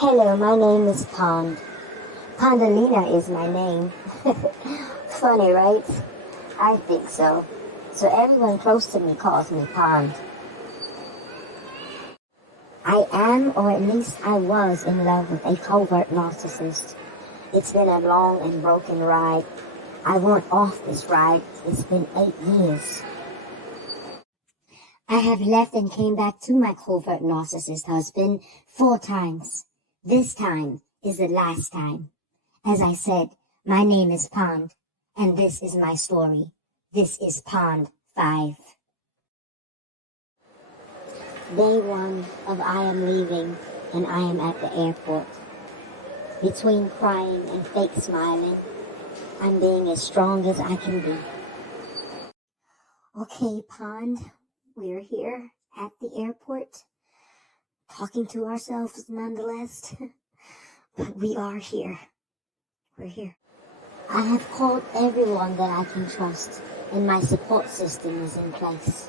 Hello, my name is Pond. Pondalina is my name. Funny, right? I think so. So everyone close to me calls me Pond. I am, or at least I was, in love with a covert narcissist. It's been a long and broken ride. I want off this ride. It's been 8 years. I have left and came back to my covert narcissist husband 4 times. This time is the last time. As I said, my name is Pond, and this is my story. This is POND5. Day 1 of I am leaving, and I am at the airport. Between crying and fake smiling, I'm being as strong as I can be. Okay, Pond, we're here at the airport, talking to ourselves nonetheless, but we are here. We're here. I have called everyone that I can trust, and my support system is in place.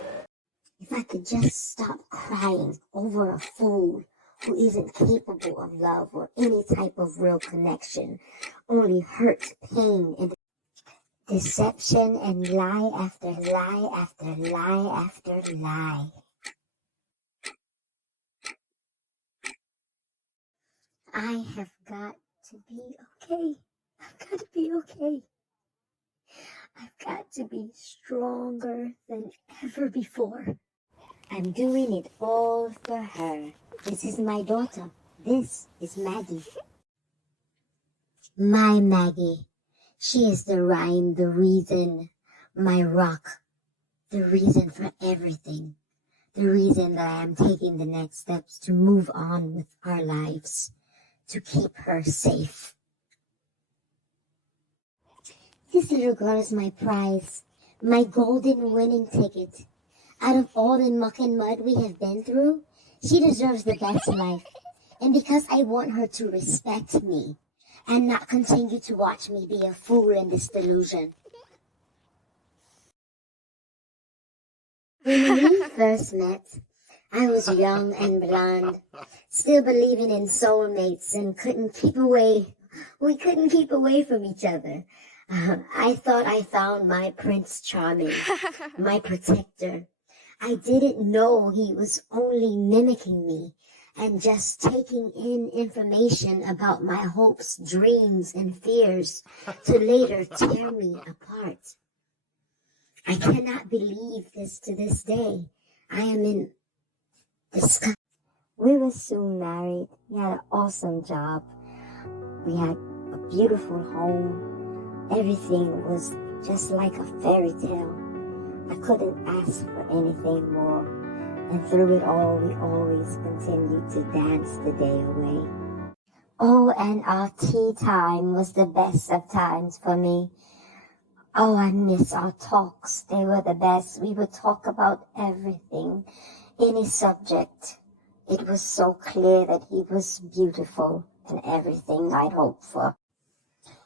If I could just stop crying over a fool who isn't capable of love or any type of real connection, only hurt, pain, and deception, and lie after lie after lie after lie. I have got to be okay. I've got to be okay. I've got to be stronger than ever before. I'm doing it all for her. This is my daughter. This is Maggie. My Maggie. She is the rhyme, the reason, my rock, the reason for everything. The reason that I am taking the next steps to move on with our lives, to keep her safe. This little girl is my prize, my golden winning ticket. Out of all the muck and mud we have been through, she deserves the best life. And because I want her to respect me and not continue to watch me be a fool in this delusion. When we first met, I was young and blonde, still believing in soulmates and couldn't keep away. We couldn't keep away from each other. I thought I found my Prince Charming, my protector. I didn't know he was only mimicking me and just taking in information about my hopes, dreams, and fears to later tear me apart. I cannot believe this to this day. I am in disgust. We were soon married. We had an awesome job. We had a beautiful home. Everything was just like a fairy tale. I couldn't ask for anything more, and through it all, we always continued to dance the day away. Oh, and our tea time was the best of times for me. Oh, I miss our talks. They were the best. We would talk about everything, any subject. It was so clear that he was beautiful and everything I'd hoped for.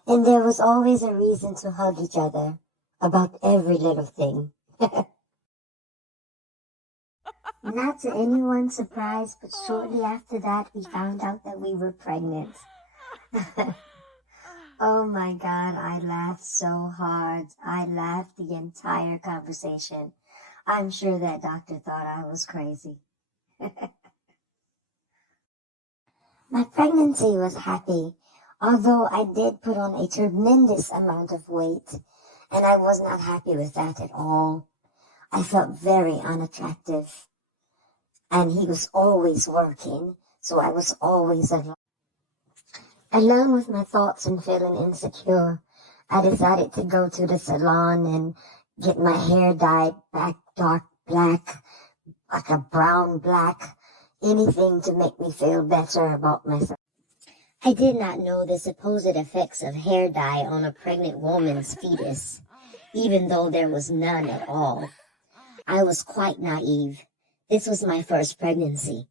And there was always a reason to hug each other about every little thing. Not to anyone's surprise, but shortly after that, we found out that we were pregnant. Oh my God, I laughed so hard. I laughed the entire conversation. I'm sure that doctor thought I was crazy. My pregnancy was happy, although I did put on a tremendous amount of weight, and I was not happy with that at all. I felt very unattractive, and he was always working, so I was always alone. Alone with my thoughts and feeling insecure, I decided to go to the salon and get my hair dyed back dark black, like a brown black, anything to make me feel better about myself. I did not know the supposed effects of hair dye on a pregnant woman's fetus, even though there was none at all. I was quite naive. This was my first pregnancy.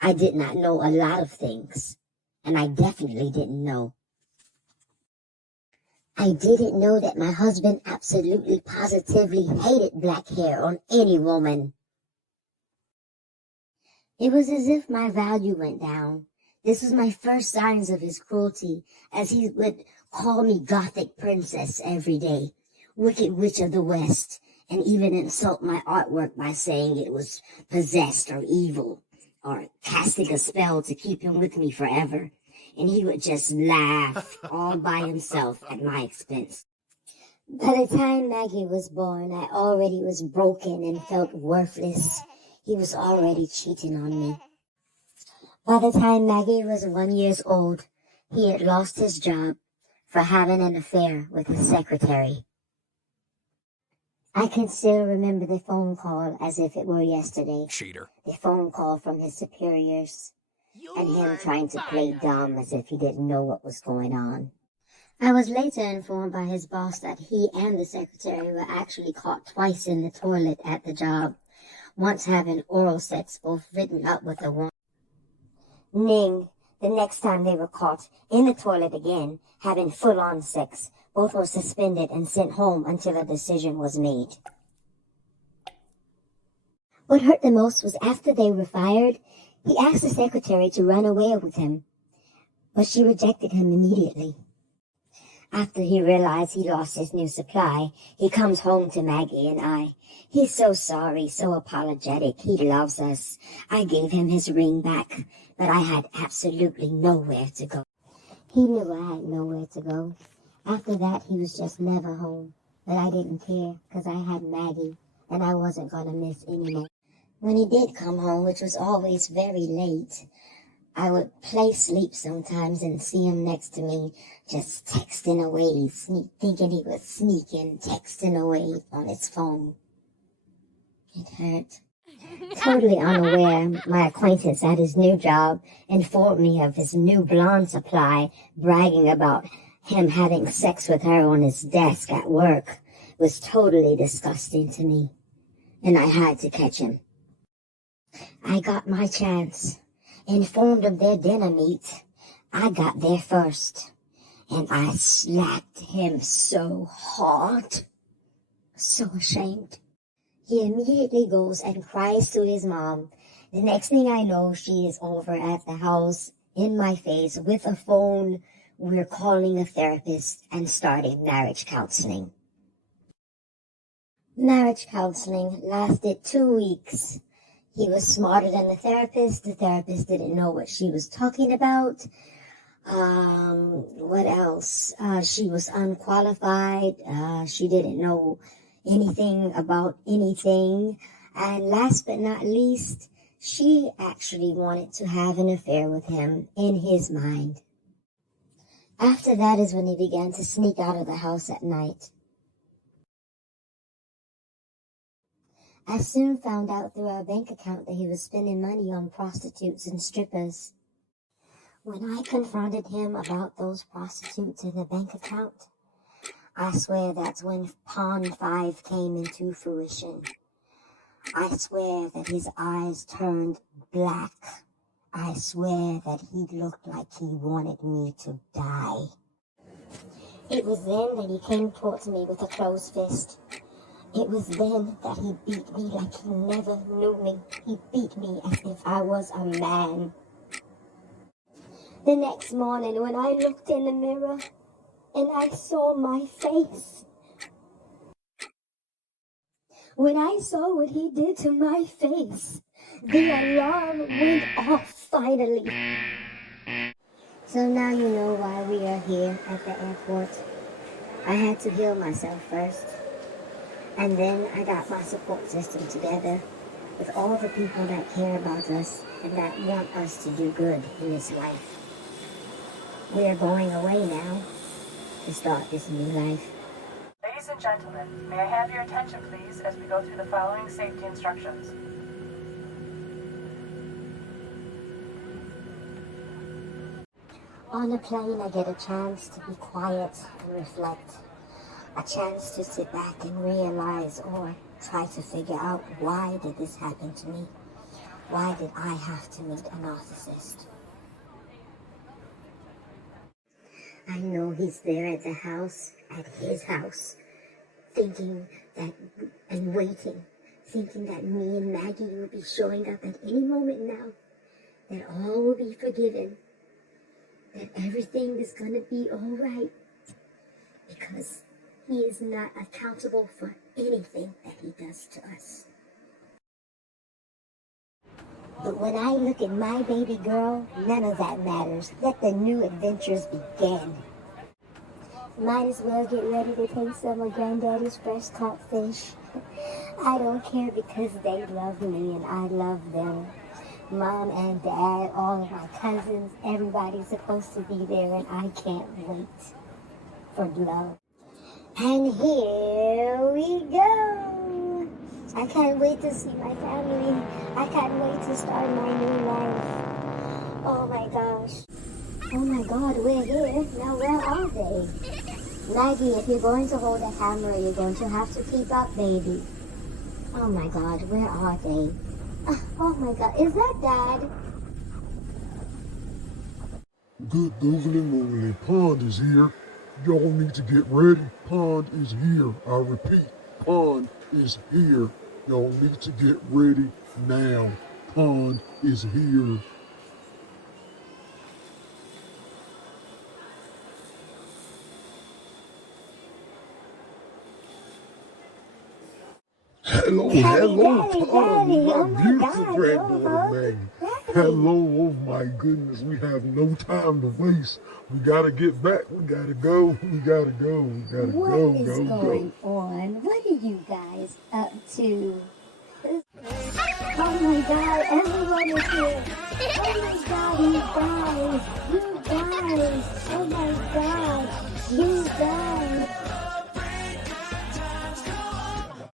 I did not know a lot of things, and I definitely didn't know. I didn't know that my husband absolutely positively hated black hair on any woman. It was as if my value went down. This was my first signs of his cruelty, as he would call me Gothic princess every day, wicked witch of the West, and even insult my artwork by saying it was possessed or evil, or casting a spell to keep him with me forever. And he would just laugh all by himself at my expense. By the time Maggie was born, I already was broken and felt worthless. He was already cheating on me. By the time Maggie was 1 year old, he had lost his job for having an affair with his secretary. I can still remember the phone call as if it were yesterday. Cheater. The phone call from his superiors, and him trying to play dumb as if he didn't know what was going on. I was later informed by his boss that he and the secretary were actually caught twice in the toilet at the job, once having oral sex, both written up with a warning. Ning, the next time they were caught in the toilet again, having full-on sex, both were suspended and sent home until a decision was made. What hurt the most was after they were fired, he asked the secretary to run away with him, but she rejected him immediately. After he realized he lost his new supply, he comes home to Maggie and I. He's so sorry, so apologetic. He loves us. I gave him his ring back, but I had absolutely nowhere to go. He knew I had nowhere to go. After that, he was just never home. But I didn't care, because I had Maggie, and I wasn't going to miss any more. When he did come home, which was always very late, I would play sleep sometimes and see him next to me, just texting away, thinking he was sneaking, texting away on his phone. It hurt. Totally unaware, my acquaintance at his new job informed me of his new blonde supply, bragging about him having sex with her on his desk at work. Was totally disgusting to me, and I had to catch him. I got my chance. Informed of their dinner meet, I got there first, and I slapped him so hard. So ashamed. He immediately goes and cries to his mom. The next thing I know, she is over at the house in my face with a phone. We're calling a therapist and starting marriage counseling. Marriage counseling lasted 2 weeks. He was smarter than the therapist. The therapist didn't know what she was talking about. What else? She was unqualified. She didn't know anything about anything. And last but not least, she actually wanted to have an affair with him in his mind. After that is when he began to sneak out of the house at night. I soon found out through our bank account that he was spending money on prostitutes and strippers. When I confronted him about those prostitutes in the bank account, I swear that's when POND5 came into fruition. I swear that his eyes turned black. I swear that he looked like he wanted me to die. It was then that he came towards me with a closed fist. It was then that he beat me like he never knew me. He beat me as if I was a man. The next morning when I looked in the mirror and I saw my face, when I saw what he did to my face, the alarm went off finally. So now you know why we are here at the airport. I had to heal myself first. And then I got my support system together with all the people that care about us and that want us to do good in this life. We are going away now to start this new life. Ladies and gentlemen, may I have your attention please as we go through the following safety instructions. On a plane, I get a chance to be quiet and reflect. A chance to sit back and realize or try to figure out, why did this happen to me? Why did I have to meet a narcissist? I know he's there at the house, at his house, thinking that and waiting, thinking that me and Maggie will be showing up at any moment now, that all will be forgiven, that everything is going to be all right, because he is not accountable for anything that he does to us. But when I look at my baby girl, none of that matters. Let the new adventures begin. Might as well get ready to taste some of Granddaddy's fresh caught fish. I don't care, because they love me and I love them. Mom and Dad, all of my cousins, everybody's supposed to be there, and I can't wait for love. And here we go. I can't wait to see my family. I can't wait to start my new life. Oh my gosh. Oh my God, we're here. Now where are they? Maggie, if you're going to hold a hammer, you're going to have to keep up, baby. Oh my God, where are they? Oh my God, is that Dad? Good googly moogly, Pond is here. Y'all need to get ready. Pond is here. I repeat, Pond is here. Y'all need to get ready now. Pond is here. Hello, Pond, my beautiful granddaughter Maggie. Hello, oh my goodness, we have no time to waste. We gotta get back, we gotta go, we gotta go, we gotta What go, is go, going go. on? What are you guys up to? Oh my God, everyone is here. Oh my God, you guys, oh my God, you guys.